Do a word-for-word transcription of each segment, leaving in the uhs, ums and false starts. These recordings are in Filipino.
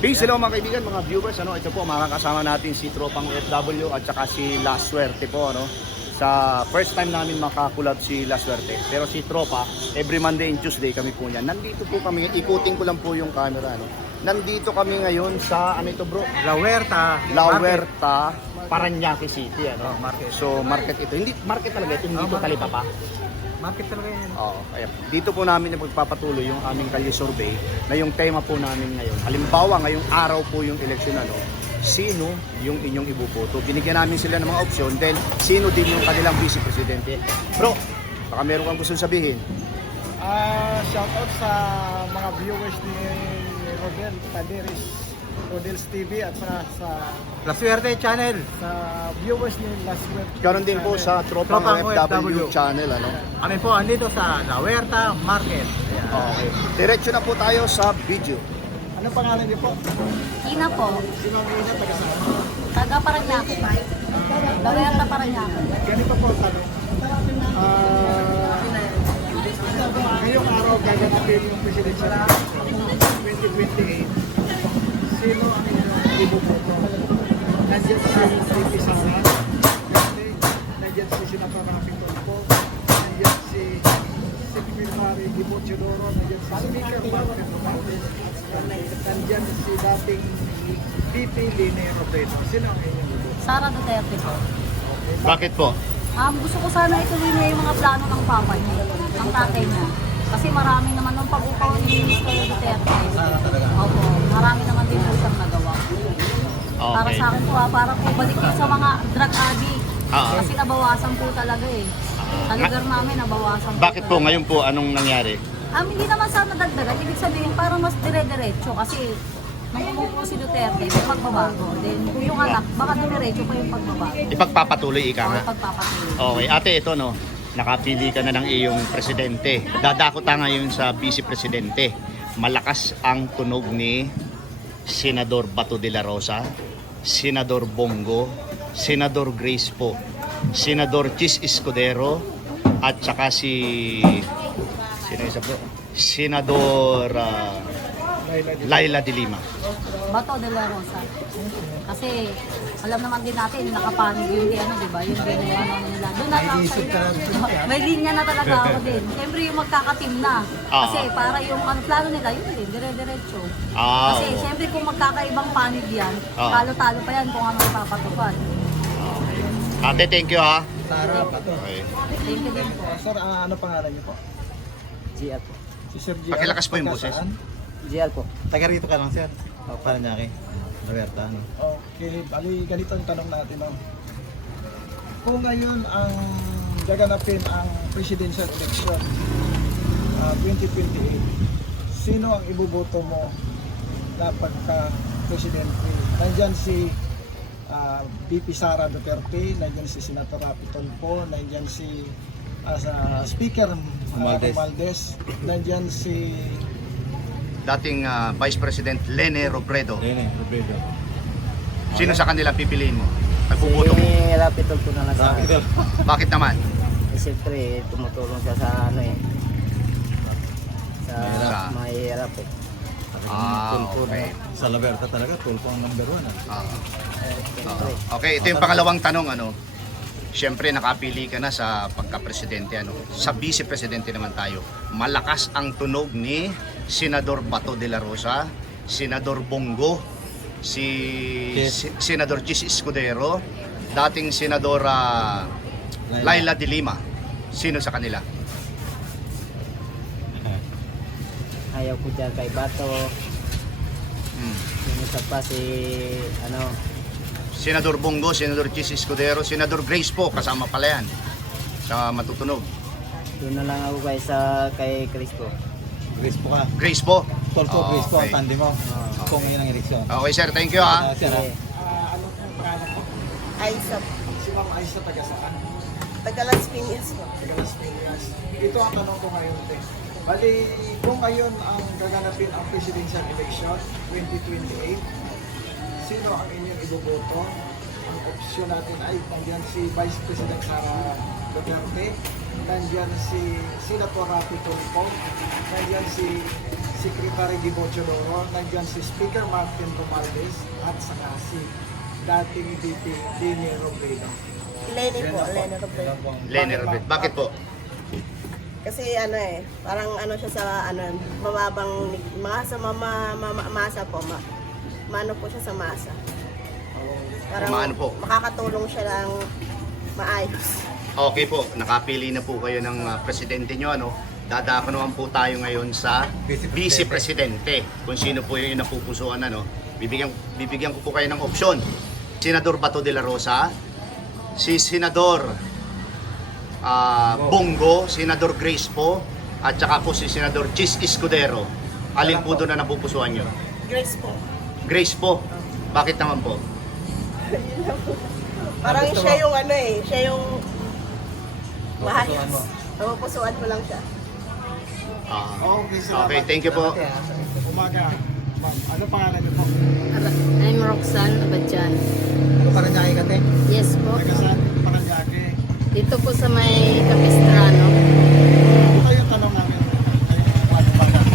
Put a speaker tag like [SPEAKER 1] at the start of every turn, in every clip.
[SPEAKER 1] Peace, hello mga kaibigan, mga viewers. Ano, ito po, makakasama natin si Tropang O F W at saka si La Suerte po. Ano, sa first time namin makakulab si La Suerte. Pero si Tropa, every Monday and Tuesday kami po niyan. Nandito po kami, ikutin ko lang po yung camera. Ano. Nandito kami ngayon sa, ano ito bro?
[SPEAKER 2] La Huerta.
[SPEAKER 1] La Huerta, Parañaque City. Ano?
[SPEAKER 2] Oh, market.
[SPEAKER 1] So market ito. Hindi market talaga ito, hindi
[SPEAKER 2] Oh,
[SPEAKER 1] ito
[SPEAKER 2] market.
[SPEAKER 1] Talipapa.
[SPEAKER 2] Market talaga yan.
[SPEAKER 1] Oo, kaya dito po namin ipagpapatuloy yung aming kalye survey na yung tema po namin ngayon. Halimbawa, ngayong araw po yung eleksyon, ano, sino yung inyong ibuboto? Binigyan namin sila ng mga opsyon dahil sino din yung kanilang vice presidente. Bro, baka meron kang gusto sabihin.
[SPEAKER 3] Ah, shoutout sa mga viewers ni Rodel Taderis, Rodel's T V at sa sa,
[SPEAKER 2] La Suerte Channel.
[SPEAKER 3] sa viewers ni Last Web.
[SPEAKER 1] Karon din po sa Tropang
[SPEAKER 2] Tropang
[SPEAKER 1] O F W,
[SPEAKER 2] O F W
[SPEAKER 1] channel, ano.
[SPEAKER 2] Kami po andito sa La Huerta Market. Ayan.
[SPEAKER 1] Okay. Diretso na po tayo sa video.
[SPEAKER 3] Ano pangalan niyo po?
[SPEAKER 4] Ina po,
[SPEAKER 3] Sino ang ina taga saan?
[SPEAKER 4] taga Parañaque. Lawerta Parañaque.
[SPEAKER 3] Ganito po ang tanong. Ah, ngayong araw gaganapin yung presidential twenty twenty-eight. Sino ang inyong ibuboto? Nandiyan si V P Sara, nandiyan si Senator Rafi Tulfo, nandiyan si Secretary Gibo Teodoro, nandiyan si Speaker Martin Romualdez, nandiyan si dating V P Lene Robredo. Sino ang inyong ibuboto?
[SPEAKER 4] Sara Duterte po.
[SPEAKER 1] Bakit po?
[SPEAKER 4] Um, gusto ko sana ituloy niya yung mga plano ng papa niya, ng tatay niya. Kasi marami naman ng pag-upaw ni mister Duterte. Opo, marami naman din po siyang nagawa. Para
[SPEAKER 1] Okay.
[SPEAKER 4] sa akin po, ah, para po balik din sa mga drug addict.
[SPEAKER 1] Ah.
[SPEAKER 4] Kasi nabawasan po talaga eh. Sa lugar namin, nabawasan po
[SPEAKER 1] Bakit po
[SPEAKER 4] talaga.
[SPEAKER 1] ngayon po anong nangyari?
[SPEAKER 4] Um, hindi naman sana dagdagan. Ibig sabihin, para mas dire-diretso. Kasi nung umupo si Duterte, may pagbabago. Then, kung yung anak, baka dire-diretso pa yung pagbabago.
[SPEAKER 1] Ipagpapatuloy ika
[SPEAKER 4] O
[SPEAKER 1] nga.
[SPEAKER 4] pagpapatuloy.
[SPEAKER 1] Okay, ate, ito no, nakapili ka na ng iyong presidente. Dadako ta ngayon sa vice presidente. Malakas ang tunog ni Senador Bato de la Rosa, Senador Bongo, Senador Grace po, Senador Chis Escudero, at saka si sino isa po? Senador ah, Laila de Lima.
[SPEAKER 4] Bato de la Rosa. Kasi alam naman din natin, nakapanig yung di ano, di ba? Yung di na yung ano nila. Doon na may linya na talaga ako din. Siyempre yung magkakateam na. Kasi para yung ano, plano nila, yun din, dire-diretso.
[SPEAKER 1] Ah,
[SPEAKER 4] Kasi
[SPEAKER 1] oo.
[SPEAKER 4] siyempre kung magkakaibang panig yan,
[SPEAKER 1] Oo.
[SPEAKER 4] talo-talo pa yan kung ano ipapatupad.
[SPEAKER 1] Ate, thank you ha.
[SPEAKER 3] Sara, Bato.
[SPEAKER 1] Okay.
[SPEAKER 4] Thank you din po.
[SPEAKER 3] Sir, ah, ano pangalan niyo po?
[SPEAKER 5] G L po.
[SPEAKER 3] Si Sir G.
[SPEAKER 1] Pakilakas po yung boses.
[SPEAKER 3] Saan?
[SPEAKER 5] G L po.
[SPEAKER 2] Taga rito ka lang sir. O, Parañaque. La Huerta. Ano?
[SPEAKER 3] Okay, bali ganito ang tanong natin. No? Kung ngayon ang gaganapin ang presidential election ah, twenty twenty-eight, sino ang ibuboto mo na pagka-presidente? Nandyan si ah, V P Sara Duterte, nandyan si Senator Rafi Tulfo, nandyan si ah, sa Speaker ah,
[SPEAKER 2] Romualdez.
[SPEAKER 3] Romualdez, nandyan si
[SPEAKER 1] Dating ah, Vice President Lene Robredo.
[SPEAKER 2] Lene, Robredo.
[SPEAKER 1] Sino sa kanila pipiliin mo? Nagbubuto mo?
[SPEAKER 5] Si Rapitol po na lang sa
[SPEAKER 2] Rafi
[SPEAKER 5] akin.
[SPEAKER 1] Bakit naman?
[SPEAKER 5] Eh, siyempre, tumutulong siya sa ano eh. Sa
[SPEAKER 1] Sa-
[SPEAKER 5] mahihirap eh.
[SPEAKER 1] Ah,
[SPEAKER 5] Tulfo,
[SPEAKER 1] okay.
[SPEAKER 2] Sa La Huerta talaga, tulpo ang number one. Ah.
[SPEAKER 1] Ah,
[SPEAKER 5] eh, Siyempre.
[SPEAKER 1] okay, ito yung pangalawang tanong, ano. Siyempre, nakapili ka na sa pagka-presidente, ano. Sa vice-presidente naman tayo. Malakas ang tunog ni Senador Bato de la Rosa, Senador Bongo, si
[SPEAKER 2] Yes.
[SPEAKER 1] si- Senador Chis Escudero, dating Senadora Laila de Lima. Sino sa kanila?
[SPEAKER 5] Ayaw ko dyan kay Bato.
[SPEAKER 1] Hmm.
[SPEAKER 5] Yung isa pa si, ano,
[SPEAKER 1] Senador Bongo, Senador Chis Escudero, Senador Grace po, kasama pala yan sa matutunog.
[SPEAKER 5] doon na lang ako kay sa kay Crispo.
[SPEAKER 2] Grace po ka.
[SPEAKER 1] Grace po.
[SPEAKER 2] Tulpo,
[SPEAKER 1] Oh,
[SPEAKER 2] Grace po ang
[SPEAKER 1] okay.
[SPEAKER 2] tandem mo. Kung ngayon ang eleksyon.
[SPEAKER 1] Okay sir, thank you ha.
[SPEAKER 2] Ah, sir, ah.
[SPEAKER 5] Eh,
[SPEAKER 3] ah, ano ang pangalan po?
[SPEAKER 6] Aisa,
[SPEAKER 3] Si Ma'am Aisa taga saan?
[SPEAKER 6] taga Las Piñas po.
[SPEAKER 3] Taga Las Piñas. Ito ang tanong ko ngayon, te. Bali, kung ngayon ang gaganapin ang presidential election twenty twenty-eight, sino ang inyong iboboto? Ang opsyon natin ay nandiyan si Vice President Sara Duterte, nandiyan si Senator Rafi Tulfo, nandiyan si Secretary Gibo Chodoro, nandiyan si Speaker Martin Romualdez, at saka si dating V P Dini Robredo.
[SPEAKER 6] Lenny po, Lenny Robredo.
[SPEAKER 1] Lenny Robredo. Bakit po?
[SPEAKER 6] Kasi ano eh, parang ano siya sa ano, mababang, mga sa mama, mama, masa po, ma, maano po siya sa masa. Parang
[SPEAKER 1] Maano po?
[SPEAKER 6] makakatulong siya ng maayos.
[SPEAKER 1] Okay po, nakapili na po kayo ng uh, presidente nyo. Ano? Dadako naman po tayo ngayon sa
[SPEAKER 2] Vice Presidente.
[SPEAKER 1] vice presidente. Kung sino po yung napupusuan. Ano? Bibigyan, bibigyan ko po kayo ng opsyon. Senador Bato de la Rosa, si Senador ah, Bongo, Senador Grace po, at saka po si Senador Chis Escudero. Alin po doon na napupusuan nyo?
[SPEAKER 6] Grace po.
[SPEAKER 1] Grace po. Bakit naman po?
[SPEAKER 6] Parang
[SPEAKER 2] gusto
[SPEAKER 6] siya
[SPEAKER 2] mo?
[SPEAKER 6] yung ano eh, siya yung
[SPEAKER 2] Mapupusuan
[SPEAKER 6] maayos.
[SPEAKER 2] mo.
[SPEAKER 6] Mapupusuan ko lang siya.
[SPEAKER 1] Ah,
[SPEAKER 3] Okay, salamat.
[SPEAKER 1] okay, thank you po.
[SPEAKER 3] Umaga. Ma'am, ano pangalan niyo po?
[SPEAKER 4] I'm Roxanne Abadjan.
[SPEAKER 2] Ano para niya ikate?
[SPEAKER 4] Yes po.
[SPEAKER 3] Taga saan po Paranaque?
[SPEAKER 4] Dito po sa may Capistrano.
[SPEAKER 3] Ito yung tanong namin. Ay, ano ba ka?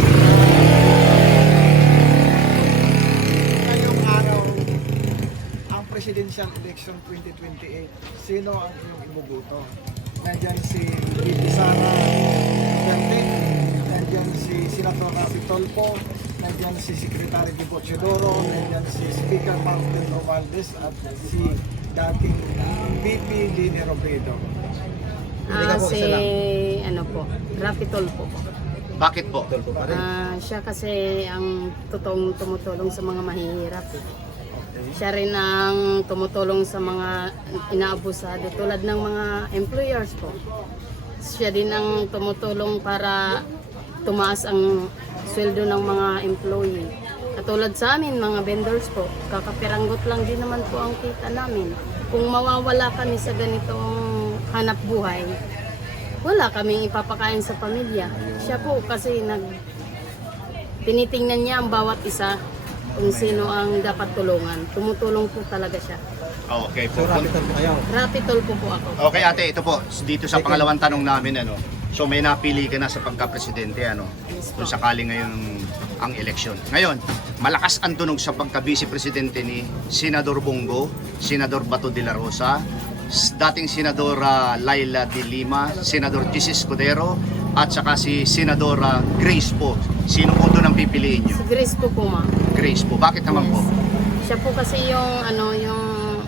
[SPEAKER 3] Ngayong araw, ang presidential election twenty twenty-eight, sino ang iyong ibubuto? Nandiyan si V P Sara Duterte, nandiyan si Senator Rafi Tolpo, nandiyan si Secretary Gibo Chodoro, nandiyan si Speaker Martin Romualdez at si dating V P Lini Robredo.
[SPEAKER 2] Pili ka
[SPEAKER 4] Ah,
[SPEAKER 2] po,
[SPEAKER 4] si,
[SPEAKER 2] isa lang.
[SPEAKER 4] ano po, Rapitol po.
[SPEAKER 1] Bakit po?
[SPEAKER 2] Tulpo pa rin.
[SPEAKER 4] Ah, siya kasi ang totoong tumutulong sa mga mahihirap. eh. Siya rin ang tumutulong sa mga inaabusado tulad ng mga employers po. Siya din ang tumutulong para tumaas ang sweldo ng mga employee. Katulad sa amin, mga vendors po, kakapiranggot lang din naman po ang kita namin. Kung mawawala kami sa ganitong hanap buhay, wala kaming ipapakain sa pamilya. Siya po kasi nag tinitingnan niya ang bawat isa kung sino ang dapat tulungan. Tumutulong po talaga siya.
[SPEAKER 1] Okay
[SPEAKER 2] So,
[SPEAKER 1] po.
[SPEAKER 2] rapid po kayo.
[SPEAKER 4] Rapitol po po ako.
[SPEAKER 1] Okay ate, ito po, dito sa pangalawang tanong namin, ano, so may napili ka na sa pagka-presidente, ano, kung sakali ngayon ang eleksyon. Ngayon, malakas ang tunog sa pagka-vice presidente ni Senador Bongo, Senador Bato de la Rosa, s- dating Senadora Laila de Lima, Senador Chis Escudero, at saka si Senadora Grace po. Sino po doon ang pipiliin nyo?
[SPEAKER 4] Si Grace po po, ma.
[SPEAKER 1] Grace po. Bakit naman po?
[SPEAKER 4] Siya po kasi yung ano, yung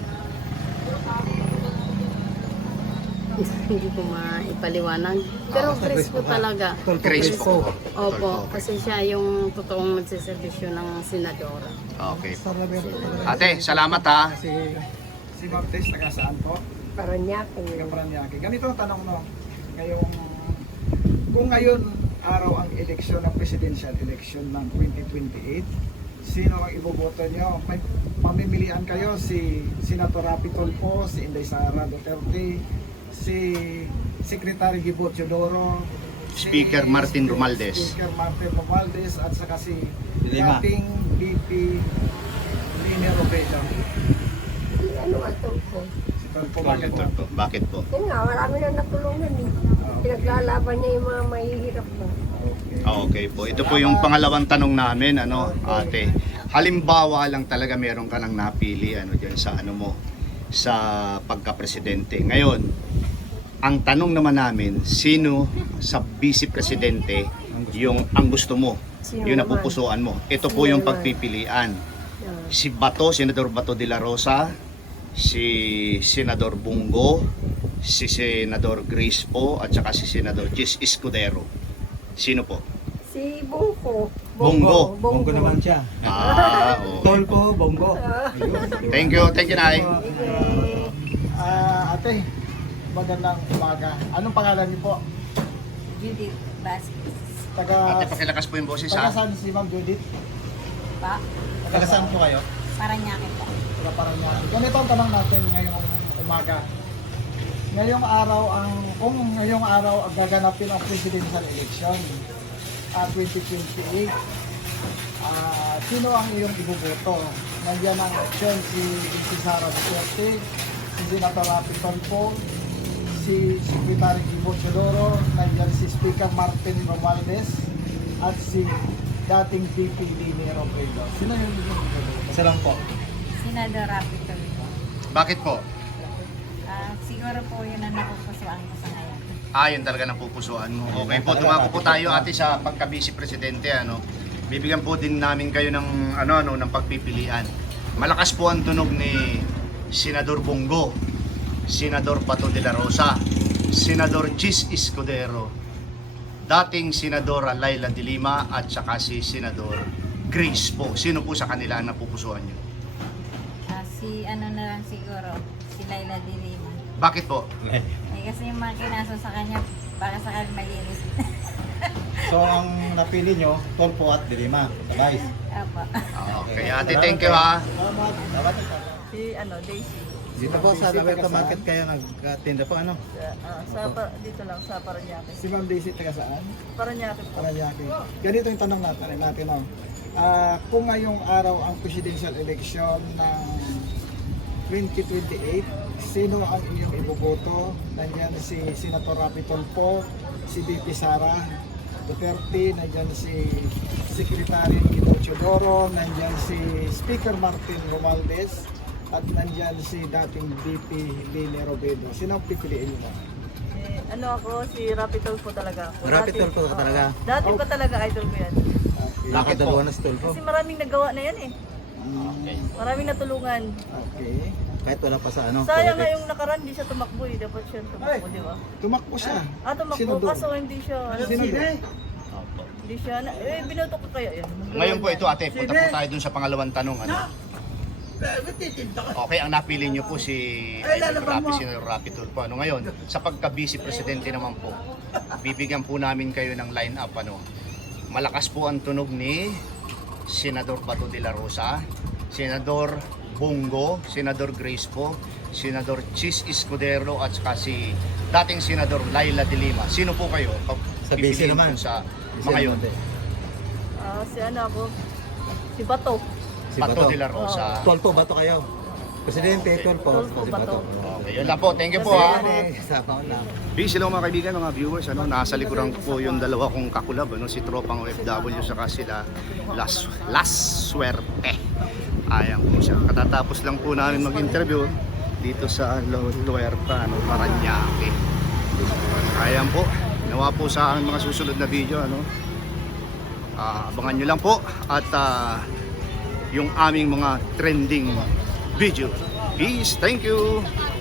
[SPEAKER 4] hindi ko maipaliwanag. Pero
[SPEAKER 2] Ah, basta
[SPEAKER 4] Grace
[SPEAKER 2] Grace
[SPEAKER 4] po
[SPEAKER 2] po ka.
[SPEAKER 4] talaga.
[SPEAKER 2] Tulpo,
[SPEAKER 1] Grace
[SPEAKER 2] Grace
[SPEAKER 1] po.
[SPEAKER 2] po.
[SPEAKER 4] Opo, kasi siya yung totoong nagsiservisyo ng senadora.
[SPEAKER 1] Okay po.
[SPEAKER 2] Sa Roberto pa rin.
[SPEAKER 1] Ate, salamat ha.
[SPEAKER 3] Si si Baptist, taga saan po?
[SPEAKER 6] Paranaque.
[SPEAKER 3] Taga Paranaque. Ganito ang tanong, no? Ngayong, kung ngayon araw ang eleksyon ng presidential election ng twenty twenty-eight, sino ang iboboto nyo? May pamimilian kayo si Senator Rapi Tolpo, si Inday Sara Duterte, si Secretary Gibo Chodoro, si
[SPEAKER 1] Speaker Martin Romualdez.
[SPEAKER 3] Speaker Martin Romualdez, at saka si
[SPEAKER 2] Lima.
[SPEAKER 3] dating V P Lini Robredo.
[SPEAKER 6] Ano ang tulpo?
[SPEAKER 3] Si Tolpo, bakit po?
[SPEAKER 1] Bakit po?
[SPEAKER 6] Yun nga, marami na natulungan eh. Pinaglalaban niya yung mga mahihirap na.
[SPEAKER 1] Okay po. Ito po yung pangalawang tanong namin, ano, ate. Halimbawa lang talaga meron ka nang napili ano diyan sa ano mo sa pagka-presidente. Ngayon, ang tanong naman namin, sino sa vice presidente yung ang gusto mo?
[SPEAKER 6] Sino
[SPEAKER 1] Yung
[SPEAKER 6] naman?
[SPEAKER 1] napupusuan mo. Ito po
[SPEAKER 6] Sino
[SPEAKER 1] yung
[SPEAKER 6] naman?
[SPEAKER 1] pagpipilian. Si Bato, Senador Bato de la Rosa, si Senador Bongo, si Senador Grace po, at saka si Senador Chis Escudero. Sino po?
[SPEAKER 6] Si Bungko.
[SPEAKER 1] Bongo.
[SPEAKER 2] Bongo naman siya.
[SPEAKER 1] Ah, okay.
[SPEAKER 2] Tolpo, Bongo.
[SPEAKER 1] Thank you, thank you, Nay.
[SPEAKER 3] Ah, ate, magandang umaga. Anong pangalan niyo po?
[SPEAKER 4] Judith Vasquez.
[SPEAKER 3] Taga,
[SPEAKER 1] Ate, pakilakas po yung boses
[SPEAKER 3] taga
[SPEAKER 1] ha.
[SPEAKER 3] saan si Ma'am Judith?
[SPEAKER 4] Pa,
[SPEAKER 3] Taga saan po kayo?
[SPEAKER 4] Paranaque po.
[SPEAKER 3] Taga Paranaque. Ganito ang tanong natin ngayong umaga. Ngayong araw ang kung ngayong araw ang gaganapin ang presidential election at twenty twenty-eight, ah, sino ang iyong iboboto? Nandiyan ang option si si Sara Duterte, si Senator Rapi Tolpo, si Secretary Gibo Chodoro, nandiyan si Speaker Martin Romualdez, at si dating V P Lini Robredo. Sino yung
[SPEAKER 2] Isa lang po.
[SPEAKER 7] Senador Rapi Tulfo.
[SPEAKER 1] Bakit po?
[SPEAKER 7] Ah, siguro po yun ang napupusuan ko sa ngayon.
[SPEAKER 1] Ah, yun talaga napupusuan mo. Okay po, tumako po tayo ate sa pagka-vice presidente, ano. Bibigyan po din namin kayo ng ano ano ng pagpipilian. Malakas po ang tunog ni Senador Bongo, Senador Bato de la Rosa, Senador Chis Escudero, dating Senadora Laila de Lima at saka si Senador Grace po. Sino po sa kanila ang napupusuan niyo?
[SPEAKER 7] Ah, si ano na lang siguro, si Laila de Lima.
[SPEAKER 1] Bakit po?
[SPEAKER 7] Eh, kasi yung mga kinaso sa kanya, para sa kanya malinis.
[SPEAKER 2] So ang napili nyo, Tolpo at Dilima. Sabay.
[SPEAKER 7] Apo.
[SPEAKER 1] Okay, ate, thank you ha.
[SPEAKER 6] Si ano, Daisy.
[SPEAKER 2] Dito po sa Roberta Market kayo nagtinda po ano?
[SPEAKER 6] Sa, ah, sa pa- dito lang, sa Paranaque.
[SPEAKER 3] si Ma'am Daisy taga saan?
[SPEAKER 6] Paranaque po.
[SPEAKER 3] Paranaque. Ganito yung tanong natin, natin no? Ah, kung ngayong araw ang presidential election ng twenty twenty-eight, sino ang iyong iboboto? Nandiyan si Senator Rapi Tulfo, si V P Sara Duterte, nandiyan si Secretary Guido Teodoro, nandiyan si Speaker Martin Romualdez, at nandiyan si dating V P Lini Robredo. Sino ang pipiliin mo?
[SPEAKER 6] Eh, ano ako, si Rapi Tulfo talaga ako.
[SPEAKER 2] Rapi
[SPEAKER 6] Dati-
[SPEAKER 2] Tulfo ka talaga?
[SPEAKER 6] Oo. Dati pa talaga idol ko yan.
[SPEAKER 3] Okay.
[SPEAKER 1] Bakit po?
[SPEAKER 2] Nakadalawa na si Tolpo.
[SPEAKER 6] Kasi maraming nagawa na yan eh.
[SPEAKER 3] Mm,
[SPEAKER 6] Maraming natulungan.
[SPEAKER 3] okay.
[SPEAKER 2] Kahit wala pa sa ano.
[SPEAKER 6] Sayang nga
[SPEAKER 2] politics.
[SPEAKER 6] yung nakaraan, di siya tumakbo eh. Dapat siya tumakbo, di ba?
[SPEAKER 3] Tumakbo siya.
[SPEAKER 6] Ah, tumakbo,
[SPEAKER 3] Sino doon?
[SPEAKER 6] kaso hindi siya, ano,
[SPEAKER 3] Sino doon?
[SPEAKER 6] hindi siya, na, eh, binoto ko kaya yan.
[SPEAKER 1] Ngayon po ito ate, punta po tayo dun sa pangalawang tanong. Ano? Okay, ang napili niyo po si Idol Rapi, Senador Rapi Tulfo. Ano ngayon, sa pagka-vice presidente naman po, bibigyan po namin kayo ng line-up. Ano? Malakas po ang tunog ni Senador Bato de la Rosa, Senador Bongo, Senador Grace po, Senador Chis Escudero at saka si dating Senador Laila de Lima. Sino po kayo?
[SPEAKER 2] Sa vice
[SPEAKER 1] Pipiliin
[SPEAKER 2] naman.
[SPEAKER 1] po sa
[SPEAKER 2] Kasi
[SPEAKER 1] mga yun.
[SPEAKER 2] naman,
[SPEAKER 6] Ah, si ano ako, si Bato.
[SPEAKER 2] Si
[SPEAKER 1] Bato
[SPEAKER 2] Bato.
[SPEAKER 1] de la Rosa.
[SPEAKER 2] Tolpo, Bato kayo. Presidente, Tolpo.
[SPEAKER 6] Tolpo,
[SPEAKER 2] si
[SPEAKER 6] Bato.
[SPEAKER 1] Okay, yun lang po. Thank you po ha.
[SPEAKER 2] Sa paon lang.
[SPEAKER 1] Peace, hello mga kaibigan, mga viewers. Ano, nasa likuran ko po yung dalawa kong kakulab, ano, si Tropang O F W saka sila Las, Las Suerte. Ayan po siya. Katatapos lang po namin mag-interview dito sa Lu- Luerta, ano, Paranaque. Ayan po. Nawa po sa aking mga susunod na video. Ano, Ah, abangan nyo lang po at ah, yung aming mga trending video. Peace, thank you!